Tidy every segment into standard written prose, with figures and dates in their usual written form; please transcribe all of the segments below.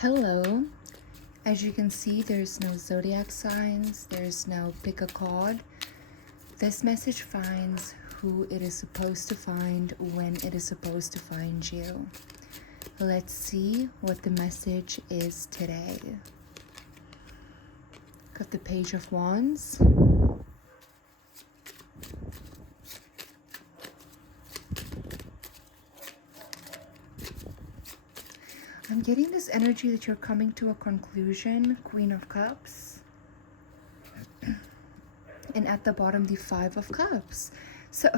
Hello. As you can see, there's no zodiac signs, there's no pick a card. This message finds who it is supposed to find when it is supposed to find you. Let's see what the message is today. Got the Page of Wands. I'm getting this energy that you're coming to a conclusion, Queen of Cups. And at the bottom, the Five of Cups. So,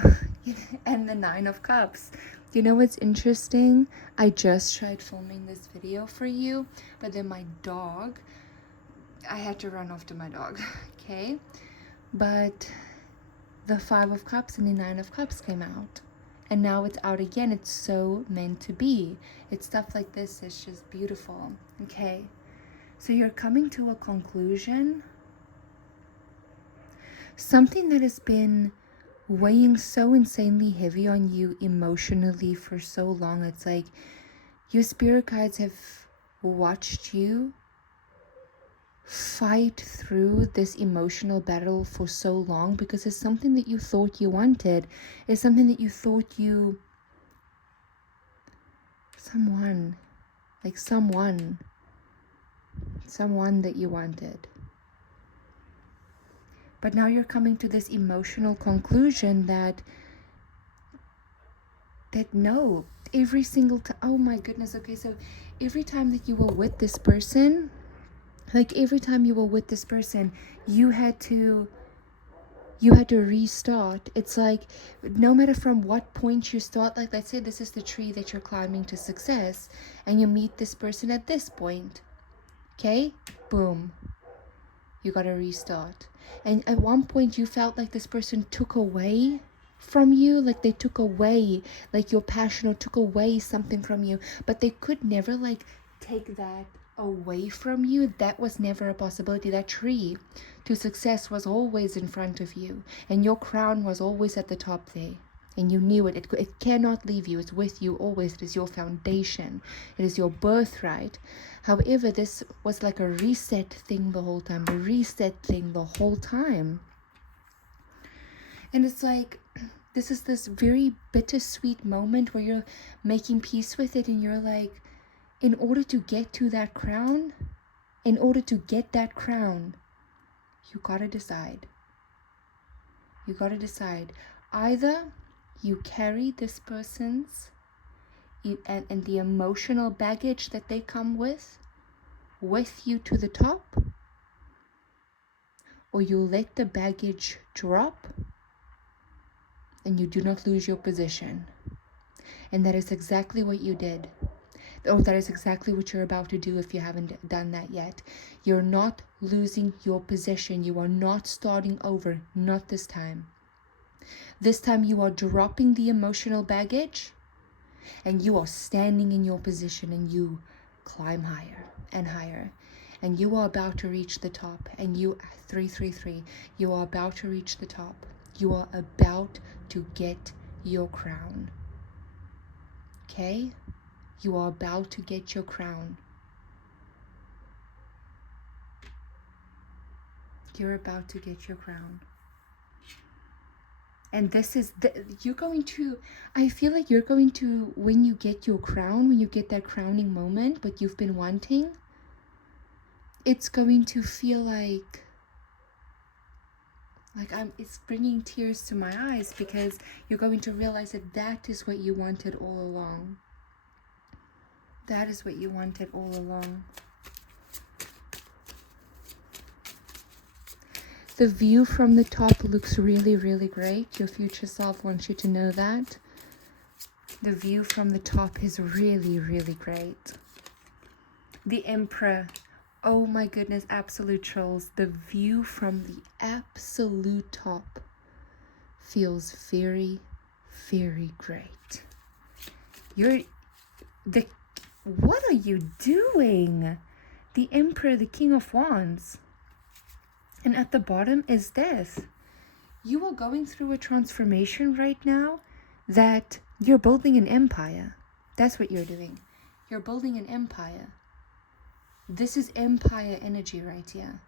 and the Nine of Cups. You know what's interesting? I just tried filming this video for you, but then my dog, I had to run after my dog, okay? But the Five of Cups and the Nine of Cups came out. And now it's out again. It's so meant to be. It's stuff like this that's just beautiful, okay? So you're coming to a conclusion. Something that has been weighing so insanely heavy on you emotionally for so long. It's like your spirit guides have watched you fight through this emotional battle for so long because it's something that you thought you wanted. It's something that you thought you... Someone that you wanted. But now you're coming to this emotional conclusion that no, every single time, oh my goodness, okay, so every time that you were with this person, you had to restart. It's like, no matter from what point you start, like let's say this is the tree that you're climbing to success, and you meet this person at this point, okay, boom, you gotta restart. And at one point you felt like this person took away from you, like they took away like your passion or took away something from you, but they could never like take that away from you. That was never a possibility. That tree to success was always in front of you, and your crown was always at the top there, and you knew it. It cannot leave you. It's with you always. It is your foundation. It is your birthright. However, this was like a reset thing the whole time. And it's like, this is this very bittersweet moment where you're making peace with it, and you're like, in order to get that crown, you gotta decide. Either you carry this person's and the emotional baggage that they come with you to the top, or you let the baggage drop and you do not lose your position. And that is exactly what you did. That is exactly what you're about to do if you haven't done that yet. You're not losing your position. You are not starting over. Not this time. This time you are dropping the emotional baggage, and you are standing in your position, and you climb higher and higher. And you are about to reach the top. And you, 333, you are about to reach the top. You are about to get your crown. Okay? You are about to get your crown. You're about to get your crown. And this is, I feel like you're going to, when you get your crown, when you get that crowning moment, what you've been wanting, it's going to feel like it's bringing tears to my eyes, because you're going to realize that is what you wanted all along. That is what you wanted all along. The view from the top looks really, really great. Your future self wants you to know that. The view from the top is really, really great. The Emperor. Oh my goodness, absolute trolls. The view from the absolute top feels very, very great. What are you doing? The Emperor, the King of Wands. And at the bottom is this. You are going through a transformation right now that you're building an empire. That's what you're doing. You're building an empire. This is empire energy right here.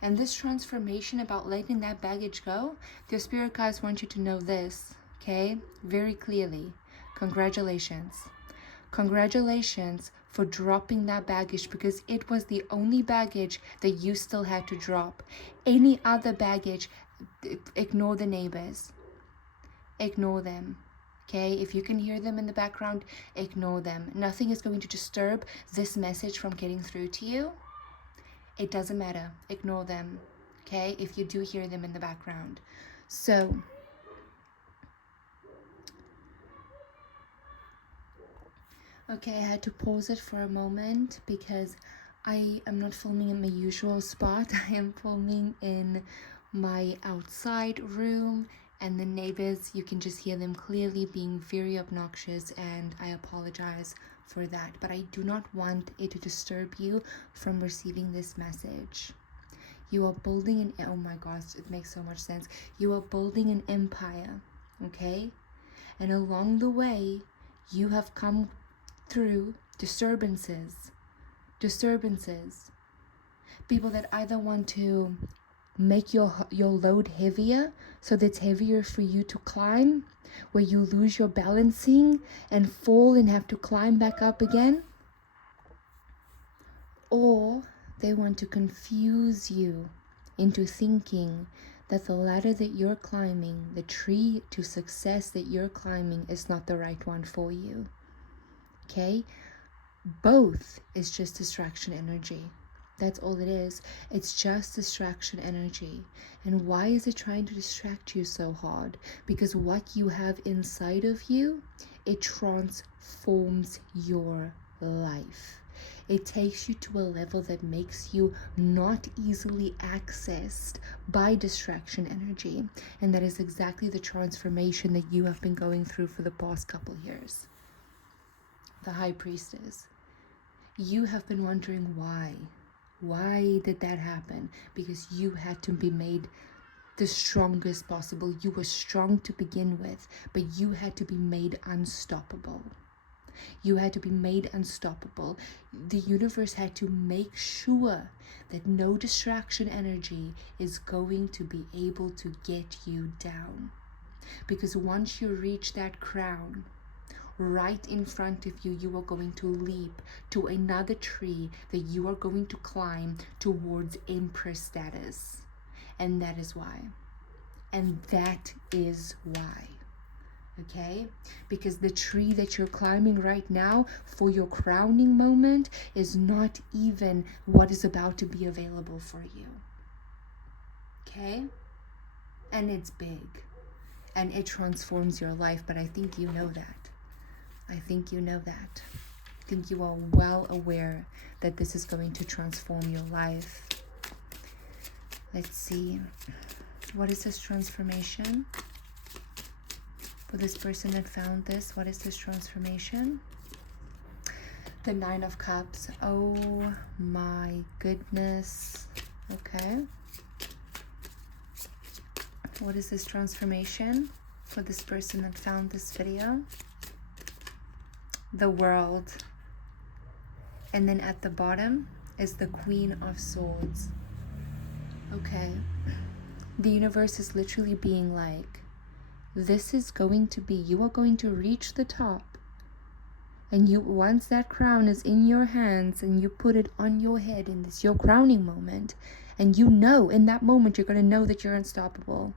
And this transformation about letting that baggage go, your spirit guides want you to know this, okay? Very clearly. Congratulations. Congratulations for dropping that baggage, because it was the only baggage that you still had to drop. Any other baggage, ignore the neighbors. Ignore them. Okay, if you can hear them in the background, ignore them. Nothing is going to disturb this message from getting through to you. It doesn't matter. Ignore them. Okay, if you do hear them in the background. So, okay, I had to pause it for a moment because I am not filming in my usual spot. I am filming in my outside room, and the neighbors, you can just hear them clearly being very obnoxious, and I apologize for that. But I do not want it to disturb you from receiving this message. You are building an, oh my gosh, it makes so much sense. You are building an empire, okay? And along the way, you have come through disturbances. People that either want to make your load heavier so that it's heavier for you to climb, where you lose your balancing and fall and have to climb back up again, or they want to confuse you into thinking that the ladder that you're climbing, the tree to success that you're climbing, is not the right one for you. Okay? Both is just distraction energy. That's all it is. It's just distraction energy. And why is it trying to distract you so hard? Because what you have inside of you, it transforms your life. It takes you to a level that makes you not easily accessed by distraction energy. And that is exactly the transformation that you have been going through for the past couple years. The High Priestess. You have been wondering why. Why did that happen? Because you had to be made the strongest possible. You were strong to begin with, but you had to be made unstoppable. You had to be made unstoppable. The universe had to make sure that no distraction energy is going to be able to get you down. Because once you reach that crown, right in front of you, you are going to leap to another tree that you are going to climb towards Empress status. And that is why. And that is why. Okay? Because the tree that you're climbing right now for your crowning moment is not even what is about to be available for you. Okay? And it's big. And it transforms your life, but I think you know that. I think you know that. I think you are well aware that this is going to transform your life. Let's see. What is this transformation? For this person that found this, what is this transformation? The Nine of Cups. Oh my goodness. Okay. What is this transformation for this person that found this video? The World. And then at the bottom is the Queen of Swords. Okay. The universe is literally being like, this is going to be, you are going to reach the top. And you, once that crown is in your hands and you put it on your head in this, your crowning moment, and you know in that moment you're going to know that you're unstoppable.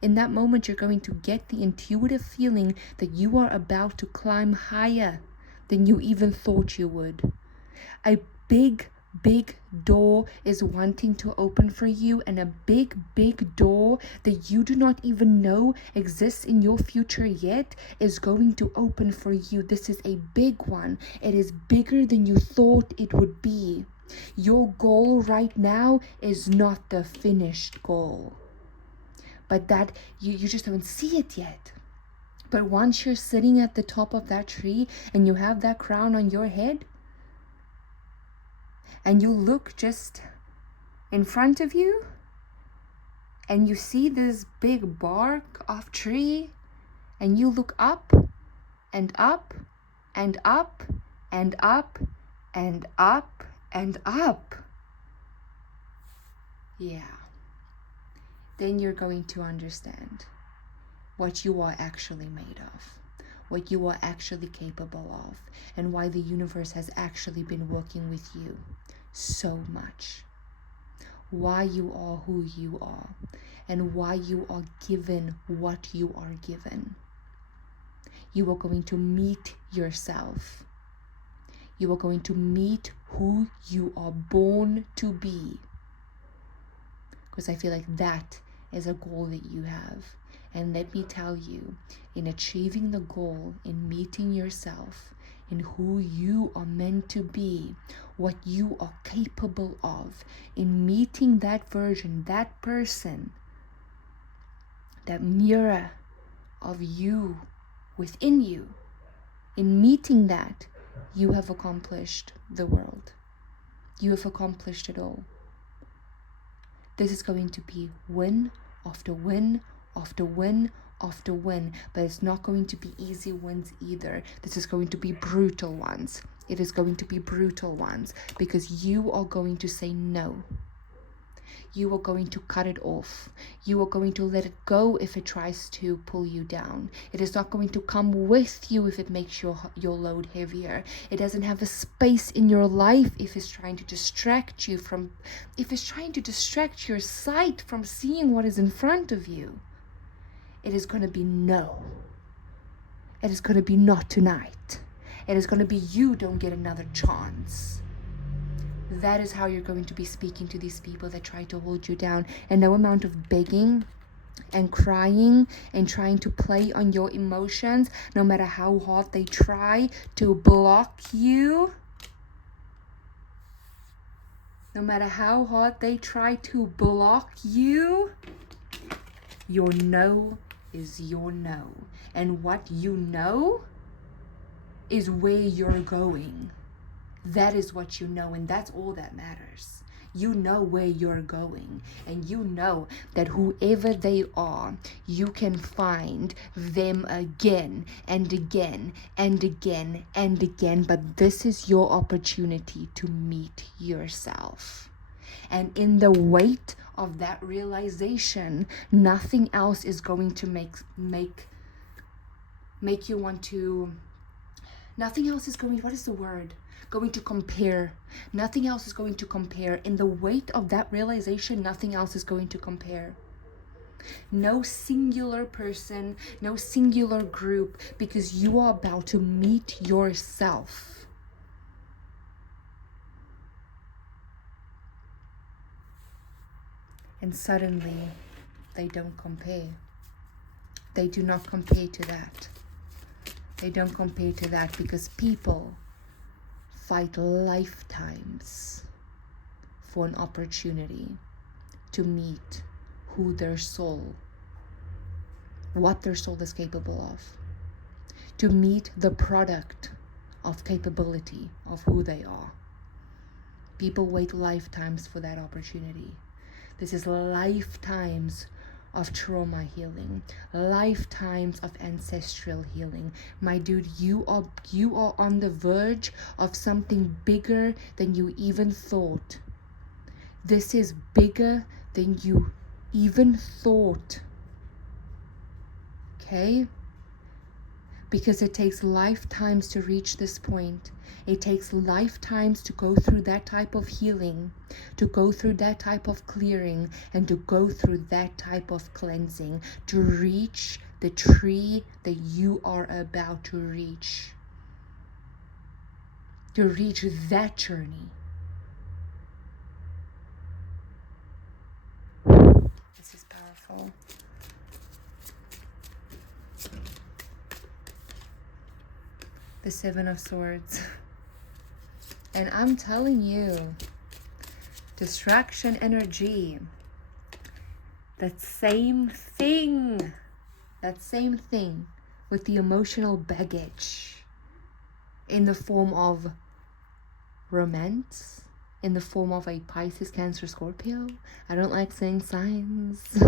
In that moment you're going to get the intuitive feeling that you are about to climb higher than you even thought you would. A big door is wanting to open for you, and a big door that you do not even know exists in your future yet is going to open for you. This is a big one. It is bigger than you thought it would be. Your goal right now is not the finished goal, but that you just don't see it yet. But once you're sitting at the top of that tree and you have that crown on your head, and you look just in front of you, and you see this big bark of tree, and you look up and up and up and up and up and up, yeah, then you're going to understand what you are actually made of, what you are actually capable of, and why the universe has actually been working with you so much. Why you are who you are, and why you are given what you are given. You are going to meet yourself. You are going to meet who you are born to be. Because I feel like that is a goal that you have. And let me tell you, in achieving the goal, in meeting yourself, in who you are meant to be, what you are capable of, in meeting that version, that person, that mirror of you within you, in meeting that, you have accomplished the world. You have accomplished it all. This is going to be win after win after win after win, but it's not going to be easy wins either. This is going to be brutal ones. It is going to be brutal ones, because you are going to say no. You are going to cut it off. You are going to let it go if it tries to pull you down. It is not going to come with you if it makes your load heavier. It doesn't have a space in your life if it's trying to distract you from, if it's trying to distract your sight from seeing what is in front of you. It is going to be no. It is going to be not tonight. It is going to be you don't get another chance. That is how you're going to be speaking to these people that try to hold you down. And no amount of begging and crying and trying to play on your emotions, no matter how hard they try to block you, no matter how hard they try to block you, your no is your no. And what you know is where you're going. That is what you know, and that's all that matters. You know where you're going, and you know that whoever they are, you can find them again and again and again and again. But this is your opportunity to meet yourself. And in the weight of that realization, nothing else is going to make you want to, nothing else is going, what is the word? Going to compare. Nothing else is going to compare. In the weight of that realization, nothing else is going to compare. No singular person, no singular group, because you are about to meet yourself. And suddenly, they don't compare. They do not compare to that. They don't compare to that, because people fight lifetimes for an opportunity to meet who their soul, what their soul is capable of, to meet the product of capability of who they are. People wait lifetimes for that opportunity. This is lifetimes of trauma healing, lifetimes of ancestral healing. My dude, you are on the verge of something bigger than you even thought. This is bigger than you even thought. Okay? Because it takes lifetimes to reach this point. It takes lifetimes to go through that type of healing, to go through that type of clearing, and to go through that type of cleansing, to reach the tree that you are about to reach. To reach that journey. This is powerful. The Seven of Swords. And I'm telling you, distraction energy, that same thing with the emotional baggage in the form of romance, in the form of a Pisces, Cancer, Scorpio. I don't like saying signs.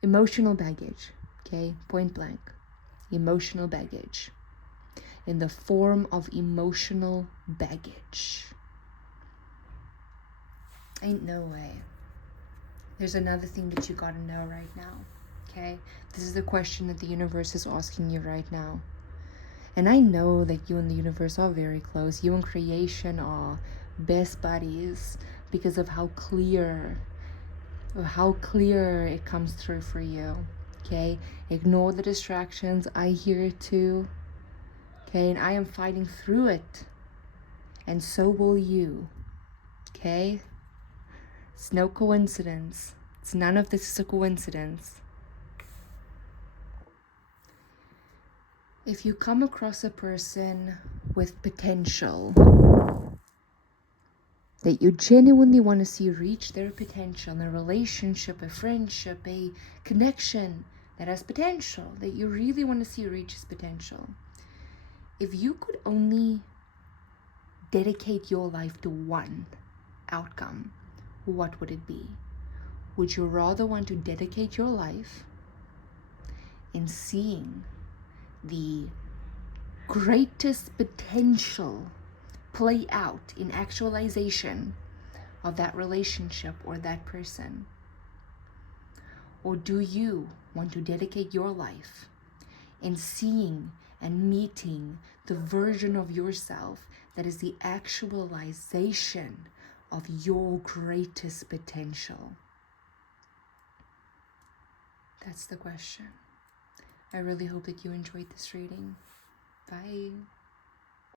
Emotional baggage, okay, point blank. Emotional baggage. In the form of emotional baggage. Ain't no way. There's another thing that you gotta know right now, okay? This is the question that the universe is asking you right now. And I know that you and the universe are very close. You and creation are best buddies because of how clear it comes through for you, okay? Ignore the distractions. I hear it too, okay? And I am fighting through it. And so will you, okay? It's no coincidence. It's none of this is a coincidence. If you come across a person with potential that you genuinely want to see reach their potential in a relationship, a friendship, a connection that has potential, that you really want to see reach its potential, if you could only dedicate your life to one outcome, what would it be? Would you rather want to dedicate your life in seeing the greatest potential play out in actualization of that relationship or that person? Or do you want to dedicate your life in seeing and meeting the version of yourself that is the actualization of your greatest potential? That's the question. I really hope that you enjoyed this reading. Bye.